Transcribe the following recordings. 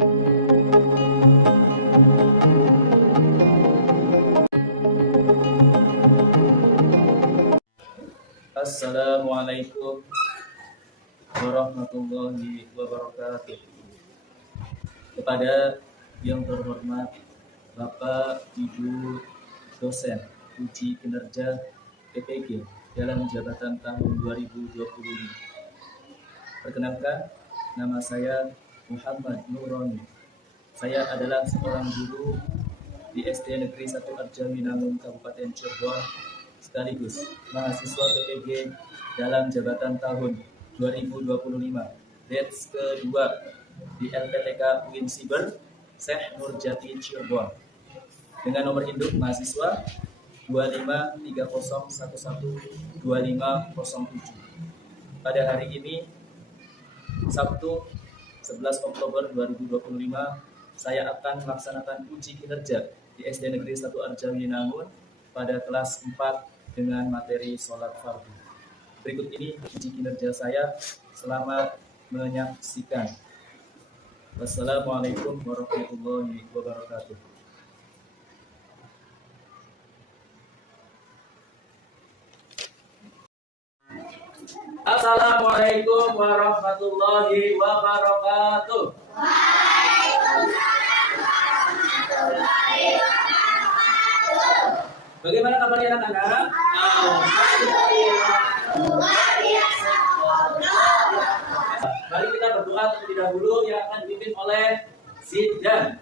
Assalamualaikum warahmatullahi wabarakatuh. Kepada yang terhormat Bapak Ibu dosen uji kinerja PPG dalam jabatan tahun 2020. Perkenalkan, nama saya Muhammad Nuroni. Saya adalah seorang guru di SD Negeri 1 Arjawinangun Kabupaten Cirebon, sekaligus mahasiswa PPG dalam jabatan tahun 2025, batch kedua di LPTK UIN Siber Syekh Nurjati Cirebon, dengan nomor induk mahasiswa 2530112507. Pada hari ini, Sabtu 11 Oktober 2025, saya akan melaksanakan uji kinerja di SD Negeri 1 Arjawinangun pada kelas 4 dengan materi sholat fardu. Berikut ini uji kinerja saya. Selamat menyaksikan. Wassalamualaikum warahmatullahi wabarakatuh. Assalamualaikum warahmatullahi wabarakatuh. Bagaimana kabarnya anak-anak? Mari kita berdoa terlebih dahulu yang akan dipimpin oleh Zidan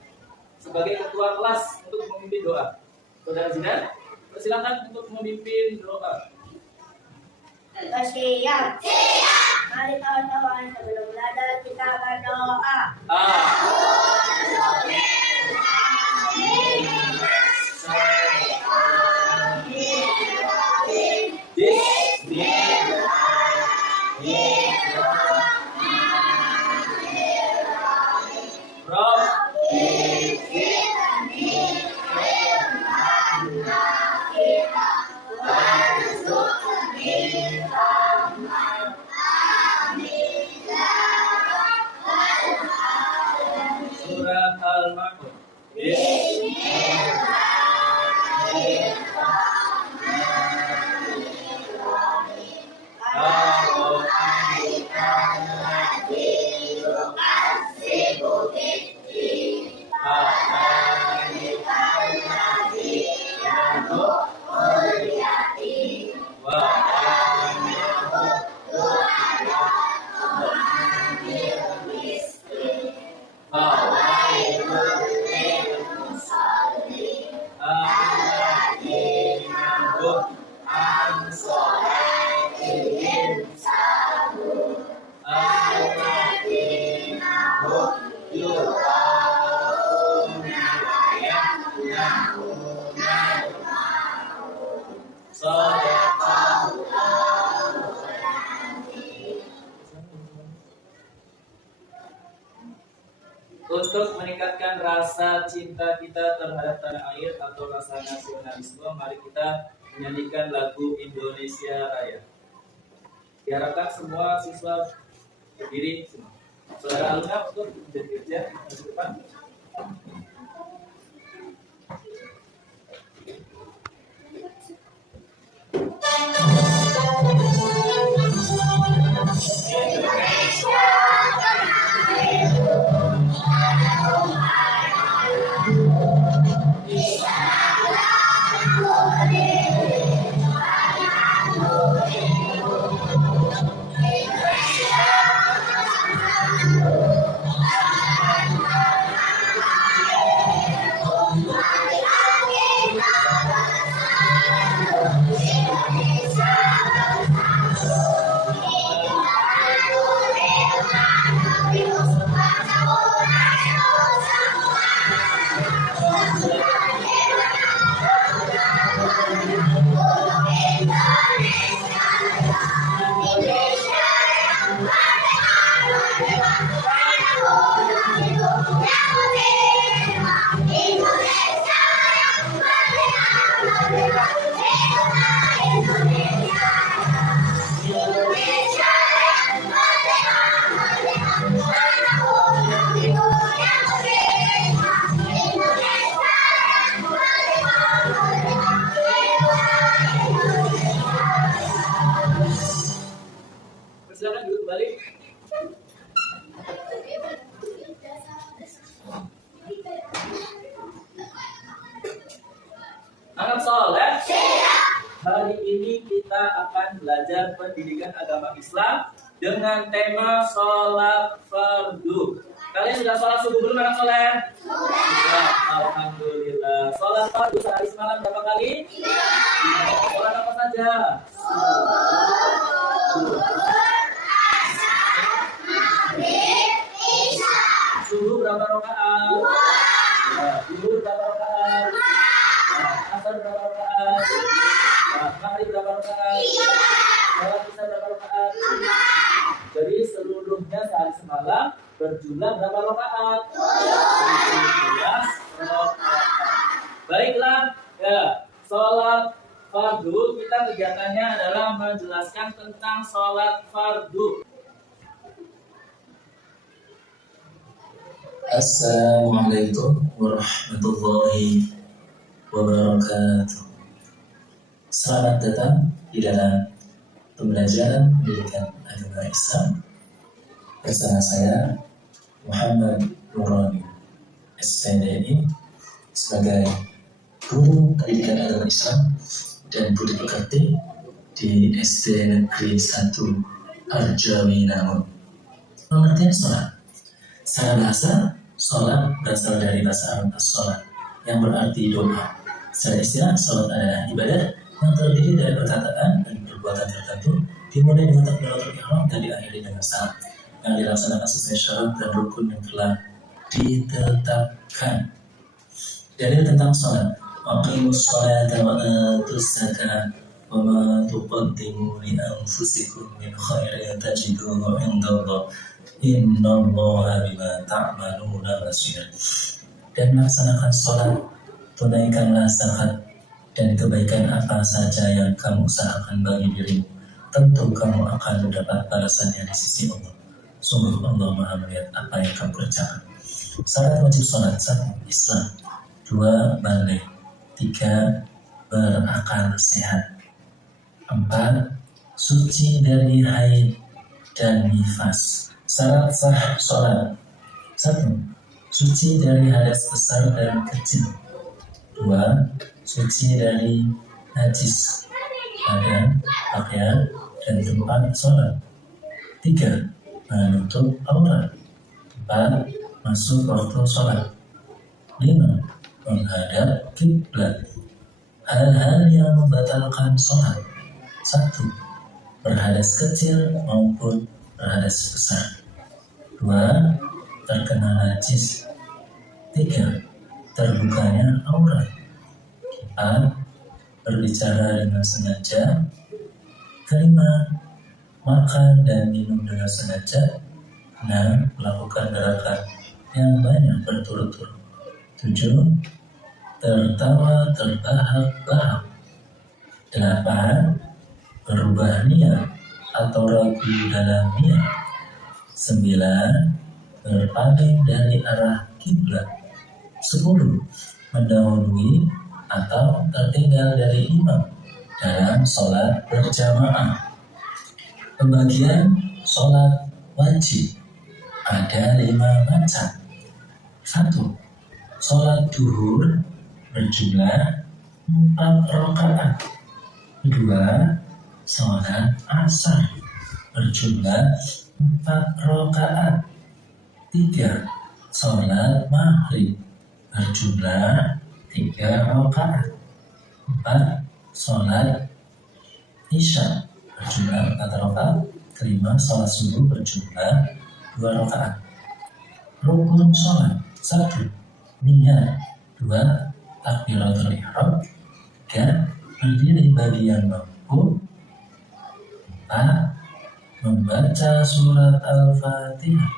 sebagai ketua kelas untuk memimpin doa. Saudara Zidan, persilakan untuk memimpin doa. Siap. Mari kawan-kawan, sebelum belajar kita berdoa. Surat Al-Ma'un. Untuk meningkatkan rasa cinta kita terhadap tanah air atau rasa nasionalisme, mari kita menyanyikan lagu Indonesia Raya. Diharapkan semua siswa berdiri semua. Saudara alumni untuk bekerja di depan. belajar pendidikan agama Islam dengan tema sholat fardu. Kalian sudah sholat subuh belum anak soleh? Sudah, alhamdulillah. Sholat fardu sehari semalam berapa kali? Sholat apa saja? Subuh berapa rakaat? Zuhur berapa rakaat? Asar berapa rakaat? Maghrib berapa rakaat? Sholat isya berapa rakaat? Jadi seluruhnya sehari semalam berjumlah berapa rakaat? 17 rakaat. Baiklah, ya. Sholat fardu kita kegiatannya adalah menjelaskan tentang sholat fardu. Assalamualaikum warahmatullahi wabarakatuh. Selamat datang di dalam pembelajaran pendidikan agama Islam bersama saya Muhammad Nurani SPDI sebagai guru pendidikan agama Islam dan budi pekerti di SD Negeri 1 Arjawi Namun. Pengertian sholat. Secara bahasa, sholat berasal dari bahasa Arab as-sholat yang berarti doa. Secara istilah, sholat adalah ibadah yang terdiri dari perkataan dan perbuatan tertentu, dimulai dengan takbiratul ihram dan diakhiri dengan salam yang dilaksanakan sesuai syarat dan rukun yang telah ditetapkan. Dalil tentang sholat: aqimus sholata wa atuz zakata wa ma tuqaddimu li anfusikum min khairin tajiduhu 'indallah innallaha bima ta'maluna basir. Dan laksanakan sholat, tunaikanlah zakat, dan kebaikan apa saja yang kamu usahakan bagi dirimu, tentu kamu akan mendapat balasannya di sisi Allah. Sungguh Allah Maha melihat apa yang kamu kerjakan. Syarat wajib sholat: 1. Islam, 2. Baligh, 3. Berakal sehat, 4. Suci dari haid dan nifas. Syarat sah sholat: 1. Suci dari hadas besar dan kecil, 2. Suci dari najis badan, pakaian, dan tempat sholat, 3. Menutup aurat, 4. Masuk waktu sholat, 5. Menghadap kiblat. Hal-hal yang membatalkan sholat: 1. Berhadas kecil maupun berhadas besar, 2. Terkena najis, 3. Terbukanya aurat, 4. Berbicara dengan sengaja, 5. Makan dan minum dengan sengaja, 6. Melakukan gerakan yang banyak berturut-turut, 7. Tertawa terbahak-bahak, 8. Berubah niat atau ragu dalam niat, 9. Berpaling dari arah kiblat, 10. Mendahului atau tertinggal dari imam dalam sholat berjamaah. Pembagian sholat wajib ada 5 macam. 1. Sholat duhur berjumlah 4 rakaat. 2. Sholat asar berjumlah 4 rakaat. 3. Sholat maghrib berjumlah 3 rakaat. 4. Sholat isya berjumlah 4 rakaat. 5. Sholat subuh berjumlah 2 rakaat. Rukun sholat: 1. Niat, 2. Takbiratul ihram, 3. Berdiri bagi yang mampu, 4. Membaca surat Al-Fatihah,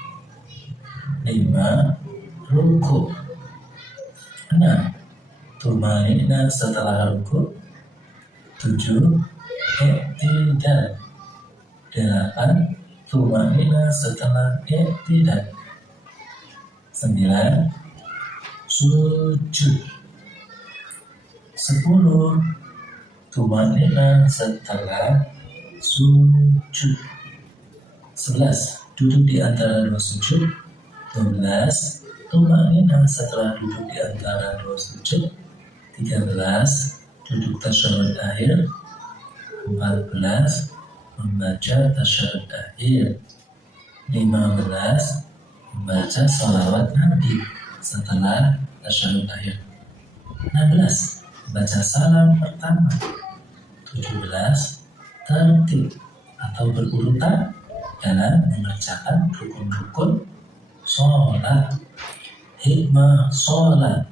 5. Ruku, 6. Tumainah setelah ruku, 7. I'tidal, 8. Tumainah setelah i'tidal, 9. Sujud, 10. Tumainah setelah sujud, 11. Duduk di antara 2 sujud, 12. Tumainah setelah duduk di antara 2 sujud, 13. Duduk tasyahud akhir, 14 membaca tasyahud akhir, 15 membaca sholawat Nabi setelah tasyahud akhir, 16 baca salam pertama, 17 tertib atau berurutan dalam mengerjakan rukun-rukun sholat. Hikmah sholat: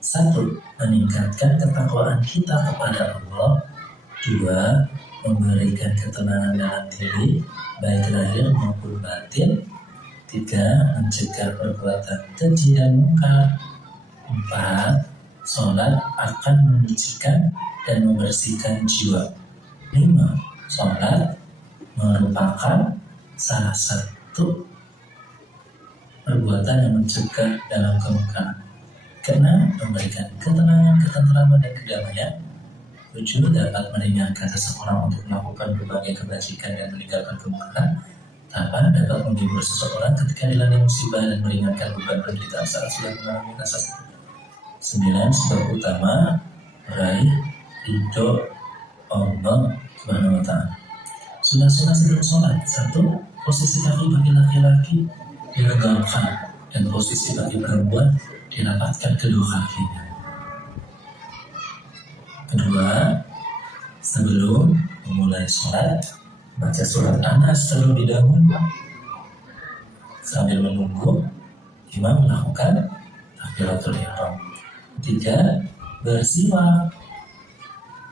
1. Meningkatkan ketakwaan kita kepada Allah. 2. Memberikan ketenangan dalam diri, baik lahir maupun batin. 3. Mencegah perbuatan keji dan munkar. 4. Sholat akan menyucikan dan membersihkan jiwa. 5. Sholat merupakan salah satu perbuatan yang mencegah dalam kemungkaran. 6. Memberikan ketenangan, ketentraman, dan kedamaian. 7. Dapat meringankan seseorang untuk melakukan berbagai kebajikan dan meninggalkan kemungkaran. 8. Dapat menghibur seseorang ketika dilanda musibah dan meringankan beban penderitaan saat sudah mengalami rasa sakit. 9. Sebab utama meraih ridho Allah Subhanahu wa Ta'ala. Sunah-sunah sebelum sholat: 1. Posisi kaki bagi laki-laki diregangkan dan posisi bagi perempuan dirapatkan kedua kakinya. 2. Sebelum memulai sholat, baca surat An-Nas terlebih dahulu. Sambil menunggu imam melakukan takbiratul ihram. 3. Bersiwak.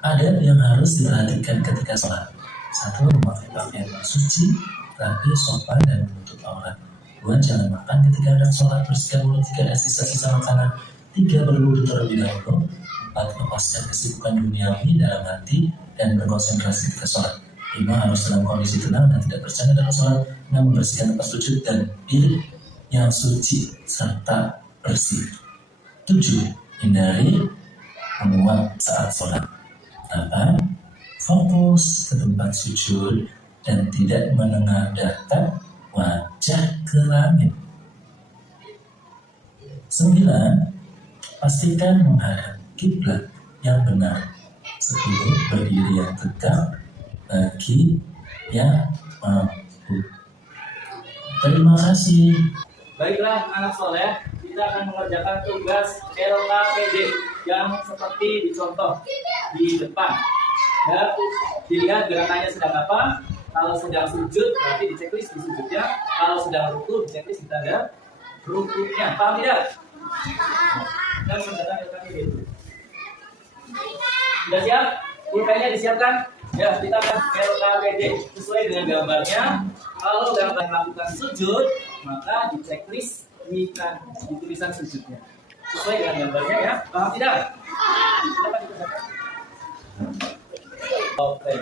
Adab yang harus diperhatikan ketika sholat: 1. Memakai pakaian yang suci, rapi, sopan, dan menutup aurat. 2. Jangan makan ketika hendak sholat, bersihkan mulut jika ada sisa-sisa makanan. 3. Berwudu terlebih dahulu. 4. Lepaskan kesibukan duniawi dalam hati dan berkonsentrasi ketika sholat. 5. Harus dalam kondisi tenang dan tidak bercanda dalam sholat. 6. Membersihkan tempat sujud dan diri yang suci serta bersih. 7. Hindari menguap saat sholat. 8. Fokus ke tempat sujud dan tidak menengadahkan wajah ke langit. 9. Pastikan menghadap kiblat yang benar. 10. Berdiri yang tegak bagi yang mampu. Terima kasih. Baiklah anak soleh, kita akan mengerjakan tugas LKPD yang seperti dicontoh di depan. Ya, dilihat gerakannya sedang apa. Kalau sedang sujud berarti di checklist di sujudnya. Kalau sedang ruku di checklist kita ada rukunya. Paham tidak? Kita mengerjakan LKPD. Sudah siap? Pulpennya disiapkan? Ya, kita akan LKPD sesuai dengan gambarnya. Kalau gambar melakukan sujud, maka di checklist di tulisan sujudnya sesuai dengan gambarnya, ya. Paham tidak? Oke.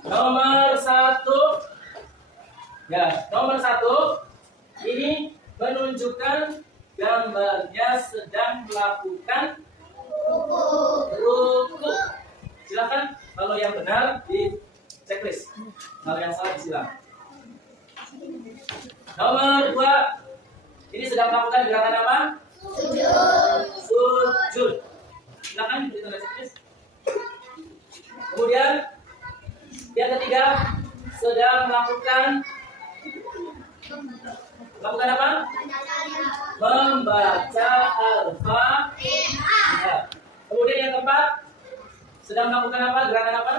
Nomor 1, ya, nomor 1 ini menunjukkan gambarnya sedang melakukan ruku. Silakan, kalau yang benar di checklist, kalau yang salah disilang. Nomor 2, ini sedang melakukan gerakan apa? Sujud. Silakan beri tanda checklist. Kemudian yang ketiga sedang melakukan apa? Membaca Al-Fatihah. Kemudian yang keempat sedang melakukan apa? Gerakan apa?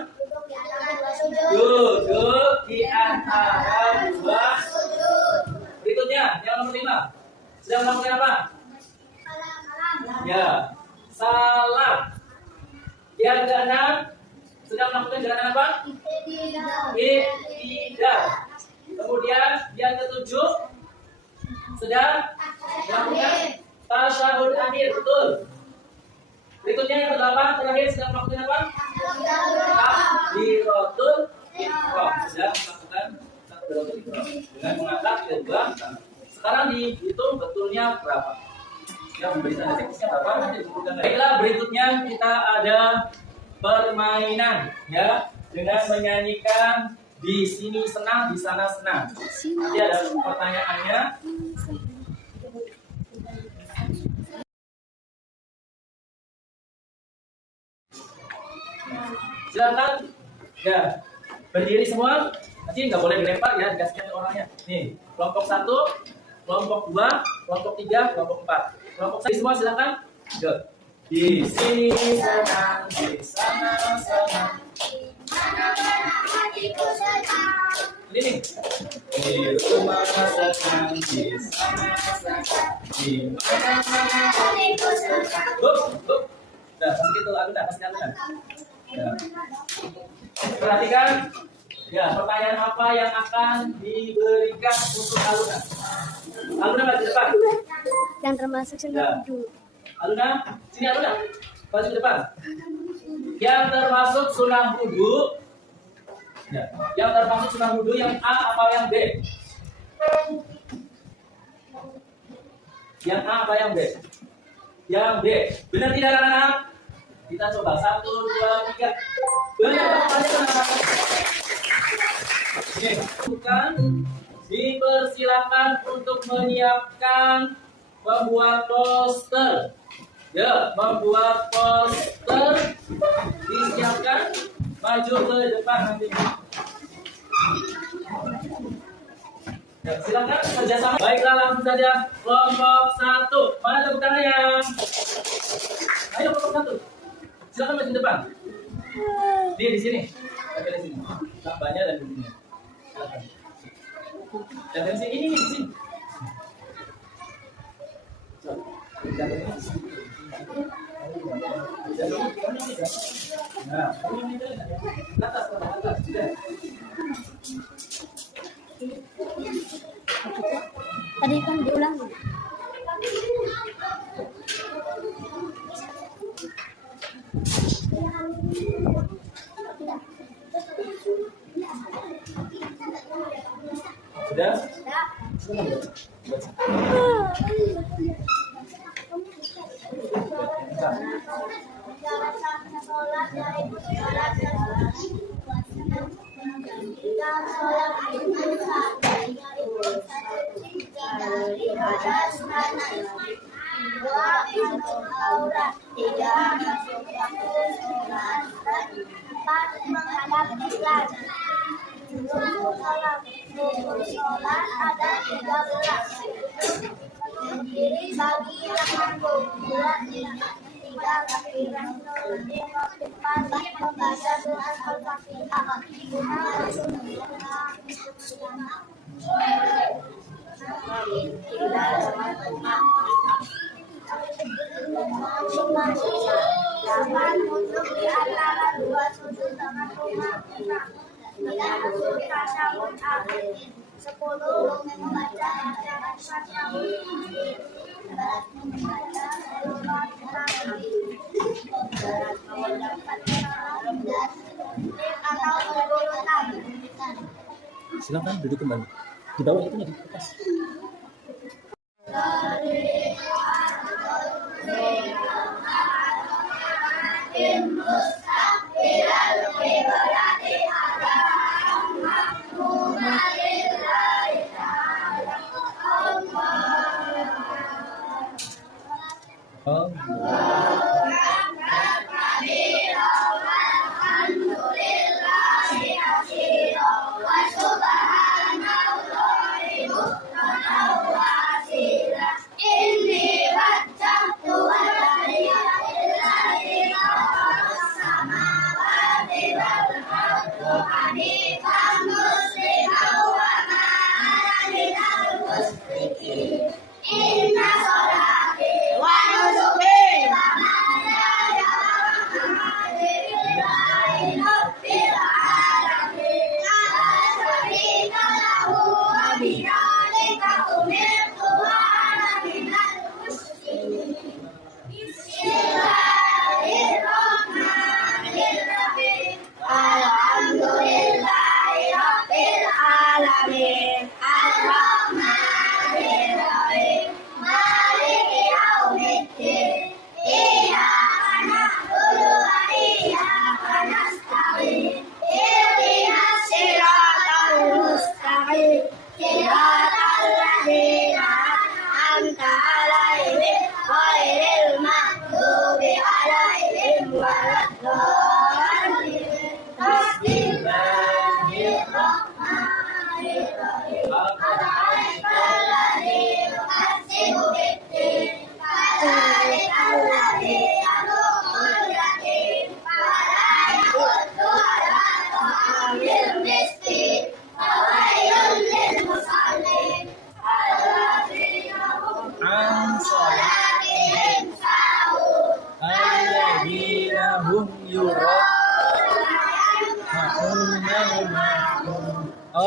Duduk di antara dua. Berikutnya yang nomor 5 sedang melakukan apa? Ya, salam. Yang keenam sedang melakukan gerakan apa? Iktidal. Kemudian yang ketujuh sedang melakukan tasyahud akhir, betul. Berikutnya yang ke-8 terakhir sedang melakukan apa? Takbiratul ihram. Sedang melakukan takbiratul ihram dengan mengangkat kedua tangan. Sekarang dihitung betulnya berapa. Yang memberi tanda checklistnya berapa nanti disebutkan. Baiklah, berikutnya kita ada permainan, ya, dengan menyanyikan di sini senang, di sana senang. Nanti ada pertanyaannya. Silakan Ya, berdiri semua. Nanti nggak boleh dilempar ya, dikasihkan ke orangnya. Nih, kelompok 1, kelompok 2, kelompok 3, kelompok 4. Kelompok 1 semua silakan. Go. Di sini senang, di sana senang. Mana-mana hatiku senang. Ini nih. Di rumah senang, di sana senang. Di mana-mana Hatiku senang. Look. Nah, kasih itu Aluna, kasih Aluna. Ya. Perhatikan. Ya, pertanyaan apa yang akan diberikan untuk Aluna? Aluna maju depan. Yang termasuk Ya. senang dulu. Aluna, sini Aluna. Maju depan. Yang termasuk sunah wudu. Ya. Yang termasuk sunah wudu yang A apa yang B? Yang A apa yang B? Yang B. Benar tidak anak-anak? Kita coba 1, 2, 3. Benar anak-anak. Oke, bukan dipersilakan untuk menyiapkan membuat poster. Ya, membuat poster disiapkan, maju ke depan nanti. Ya, silakan kerjasama. Baiklah, langsung saja kelompok 1. Mana tepuk tangannya? Ayo kelompok 1. Silakan maju depan. Di sini. Oke, di sini. Tambahnya dan di sini. Silakan. Dan dari sini ini di sini. Dan dari sini. Nah, atas. Tadi kan diulang. Sudah? Menghadap kiblat. Sholat ada 13. Berdiri bagi yang mampu. Tiga takbiran depan membaca doa Al-Fatihah. Delapan untuk di antara dua sudut dengan rumah. 9 untuk tasyahud akhir. 10 membaca bacaan tasyahud. 11 membaca surah atau berurutan. Silakan duduk kembali. Di bawah itu di atas. Oh.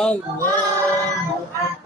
Allahu Akbar.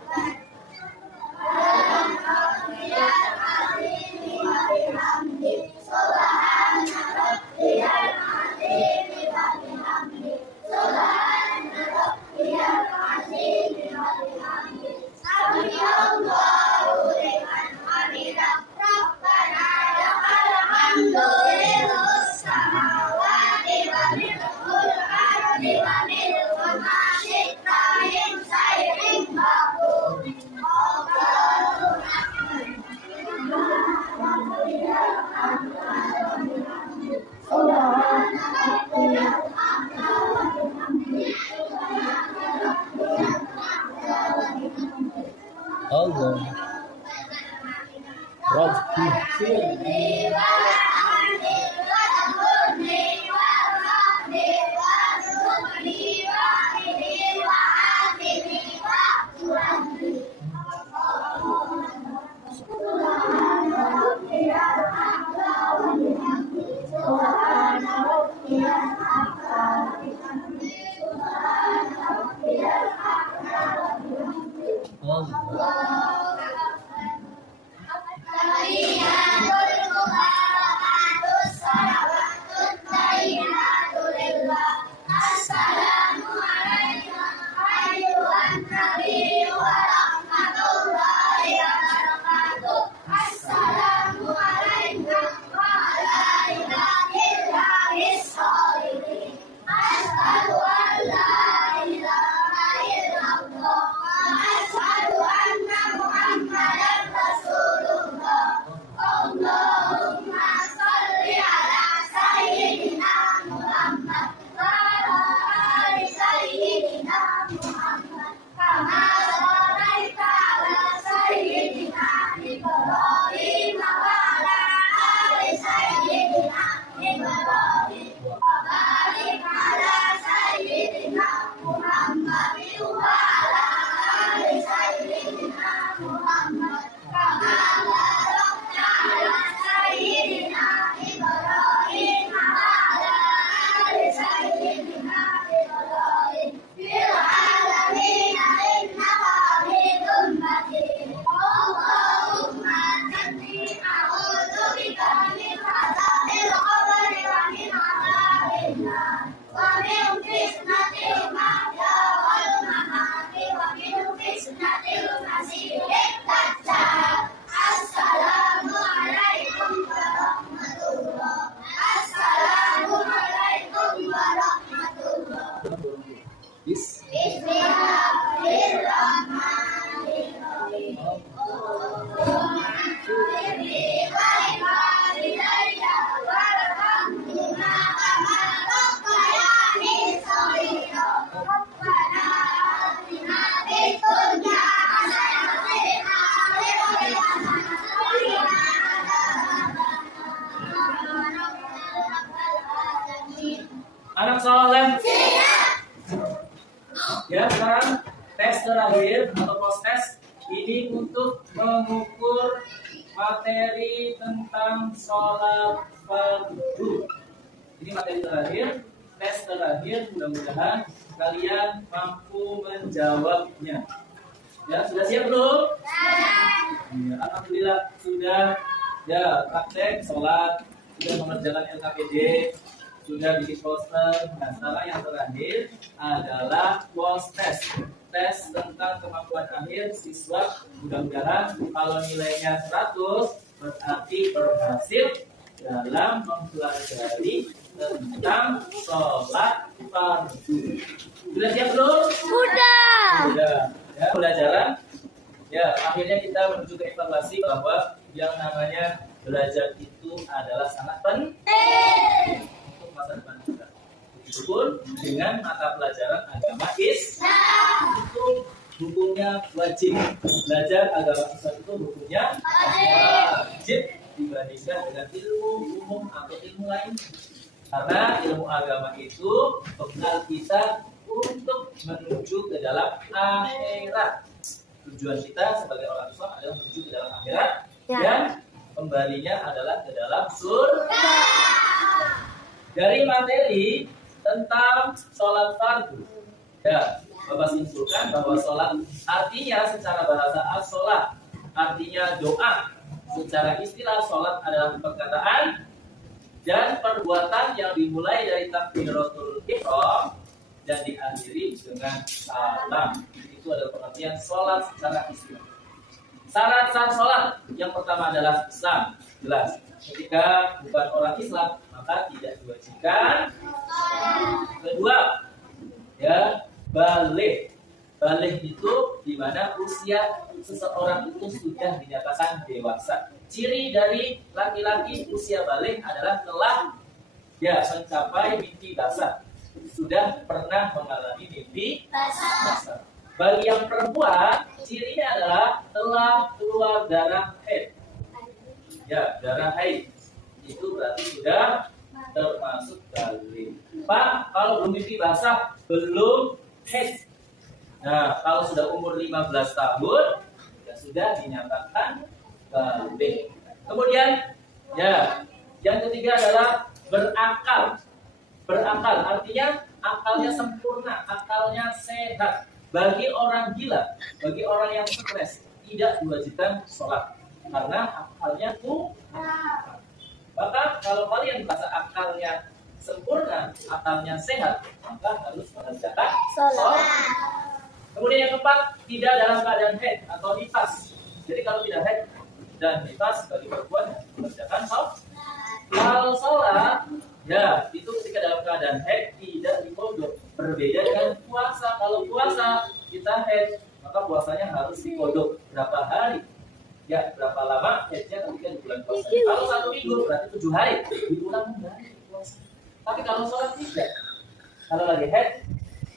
Allah Rabbi firli Anak soleh. Ya, sekarang tes terakhir atau post test ini untuk mengukur materi tentang sholat fardu. Ini materi terakhir, tes terakhir. Mudah-mudahan kalian mampu menjawabnya. Ya, sudah siap belum? Ya, alhamdulillah sudah. Ya, praktek sholat, sudah mengerjakan LKPD, sudah bikin poster. Nah, sekarang yang terakhir adalah post test. Tes tentang kemampuan akhir siswa. Mudah-mudahan kalau nilainya 100 berarti berhasil dalam mempelajari tentang sholat fardu. Sudah siap belum? Sudah. Sudah. Ya, pelajaran. Ya, akhirnya kita menuju ke evaluasi bahwa yang namanya belajar itu adalah sangat penting untuk masa depan kita. Begitupun dengan mata pelajaran agama Islam, itu hukumnya wajib. Belajar agama Islam itu hukumnya wajib dibandingkan dengan ilmu umum atau ilmu lain. Karena ilmu agama itu bekal kita untuk menuju ke dalam akhirat. Tujuan kita sebagai orang Islam adalah menuju ke dalam akhirat dan kembalinya adalah ke dalam surga. Dari materi tentang sholat fardu, ya, Bapak simpulkan bahwa sholat artinya secara bahasa as-sholat artinya doa. Secara istilah sholat adalah perkataan dan perbuatan yang dimulai dari takbiratul ihram dan diakhiri dengan salam. Itu adalah pengertian sholat secara istilah. Syarat-syarat sholat yang pertama adalah Islam. Jelas, ketika bukan orang Islam maka tidak diwajibkan. Kedua, ya, baligh. Baligh itu di mana usia seseorang itu sudah dinyatakan dewasa. Ciri dari laki-laki usia baligh adalah telah ya mencapai mimpi basah. Sudah pernah mengalami mimpi basah. Bagi yang perempuan, cirinya adalah telah keluar darah haid. Ya, darah haid. Itu berarti sudah termasuk baligh. Pak, kalau belum mimpi basah, belum haid. Nah, kalau sudah umur 15 tahun, ya sudah dinyatakan baligh. Kemudian, ya, yang ketiga adalah berakal. Berakal artinya akalnya sempurna, akalnya sehat. Bagi orang gila, bagi orang yang stres, tidak diwajibkan sholat karena akalnya kurang. Maka kalau kalian merasa akalnya sempurna, akalnya sehat, maka harus mengerjakan sholat. Kemudian yang keempat, tidak dalam keadaan haid atau nifas. Jadi kalau tidak haid dan nifas bagi perempuan mengerjakan sholat. Kalau sholat, ya itu ketika dalam keadaan haid tidak dikodok. Berbeda dengan puasa. Kalau puasa kita haid, maka puasanya harus dikodok berapa hari? Ya, berapa lama haidnya ketika di bulan puasa. Kalau 1 minggu berarti 7 hari, diulang kembali puasa. Tapi kalau sholat tidak. Kalau lagi haid,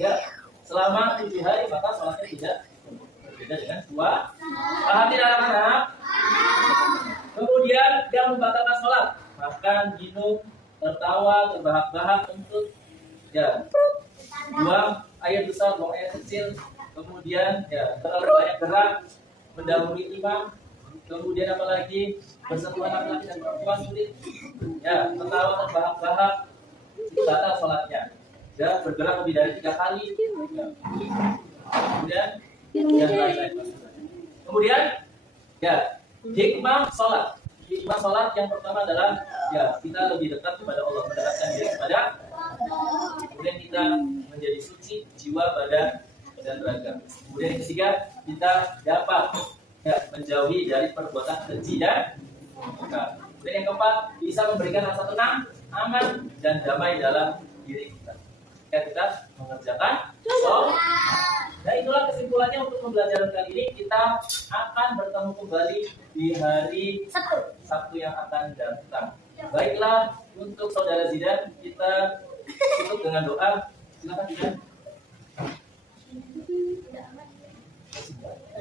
ya selama 7 hari maka sholatnya tidak berbeda dengan puasa. Paham tidak anak-anak? Kemudian yang membatalkan sholat, makan, minum, tertawa, terbahak-bahak, kentut, ya, buang air besar, buang air kecil, kemudian ya terlalu banyak gerak, mendahului imam, kemudian apalagi bersentuhan laki-laki dan perempuan sulit, ya tertawa, terbahak-bahak, itu batal sholatnya. Ya, bergerak lebih dari 3 kali. Ya. Kemudian, ya, hikmah sholat. Hikmah sholat yang pertama adalah ya kita lebih dekat kepada Allah, mendekatkan diri kepada Allah. Kemudian kita menjadi suci jiwa, badan dan raga. Kemudian yang ketiga, kita dapat ya, menjauhi dari perbuatan keji dan murka. Kemudian yang keempat, bisa memberikan rasa tenang, aman dan damai dalam diri kita. Ya, kita mengerjakan sholat. Nah, itulah kesimpulannya untuk pembelajaran kali ini. Kita akan bertemu kembali di hari Sabtu yang akan datang. Baiklah, untuk saudara Zidan, kita tutup dengan doa. Silakan Zidan.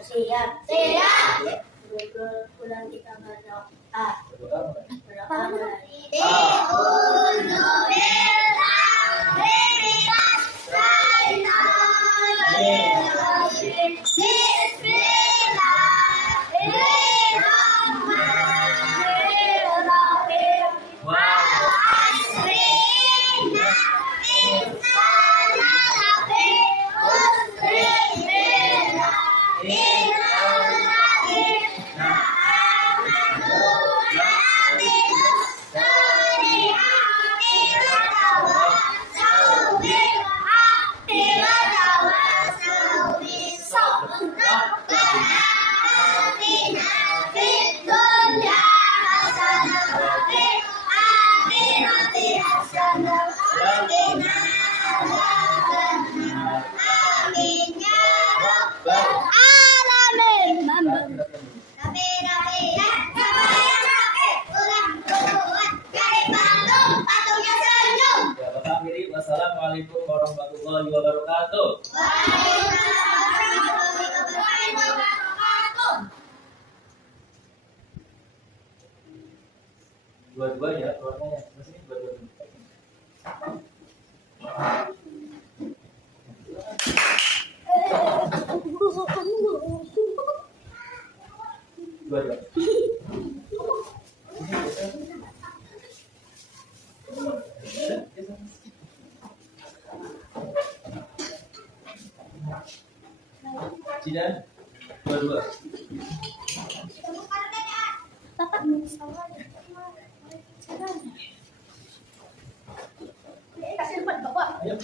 Siap. Siap. Pulang kita berdoa. Berdoa. Wassalamualaikum warahmatullahi wabarakatuh. Dua-dua ya, keluarnya ya. Terus ini dua-dua. Dua-dua. dan dua-dua. Bapak mau salah ya. Caranya. Kasih depan Bapak. Ayo.